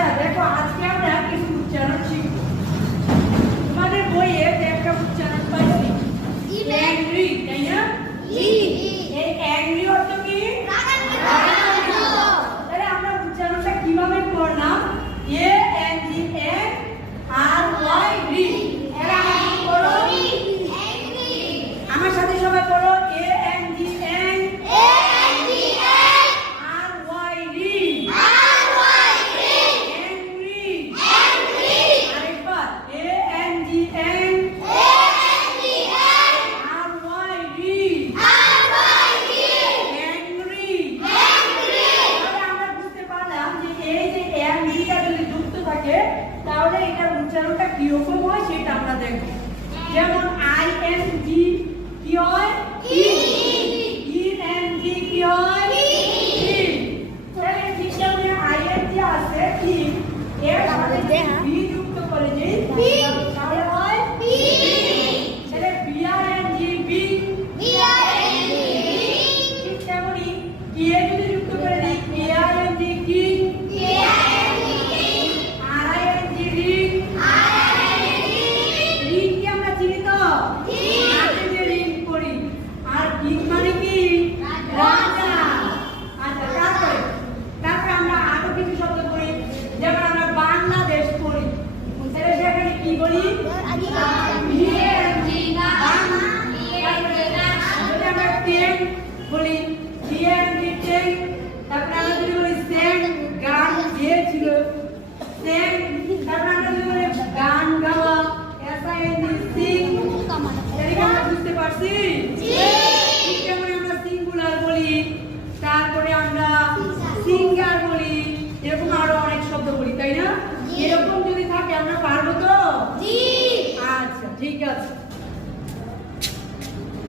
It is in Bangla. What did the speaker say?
আচ্ছা দেখো আজকে আমরা কিছু উচ্চারণ শিখব। তোমাদের বইয়ে একটা উচ্চারণ পাইছি অ্যাংরি, তাই না? এই অ্যাংরি অর্থ কি? তাহলে আমরা উচ্চারণটা কিভাবে করলাম? A N G N R Y রি। এর আমাকে করো আমার সাথে সবাই করো A N G N R Y রি। আরেকবার A N G N R Y রি। অ্যাংরি। তাহলে আমরা বুঝতে পারলাম যে এই যে অ্যাংরিটা যদি যুক্ত থাকে তাহলে এটার উচ্চারণটা কিরকম হয় সেটা আমরা দেখব। যেমন আই এন জি কি হয়? ই এন জি কি হয়? তাহলে ঠিক যেমন আই এন জি আছে কি এর সাথে বি যুক্ত করে দেই তাহলে হয় তাহলে বি আর এন জি বি। ঠিক তেমনই কি এ যদি যুক্ত করে দিই কে আর এন জি কি, আর আই এন জি রি। রিং কি আমরা চিনি তো? আগে যে রিং করি আর রিং মানে কি? রাজা। আচ্ছা তারপরে আমরা আরো কিছু শব্দ করি যেমন আমরা বাংলাদেশ করি তাহলে সেখানে কি বলি? যদি আমরা ট্রেন বলি ট্রেন। তারপরে আমরা যদি বলি সেন গান গেয়েছিল সেন। তারপরে আমরা যদি বলি গান গাওয়া সিং। আমরা বুঝতে পারছি ঠিক যেমন আমরা সিঙ্গুলার বলি তারপরে আমরা সিঙ্গার বলি এরকম আরো অনেক শব্দ বলি, তাই না? এরকম যদি থাকে আমরা পারবো তো? আচ্ছা ঠিক আছে।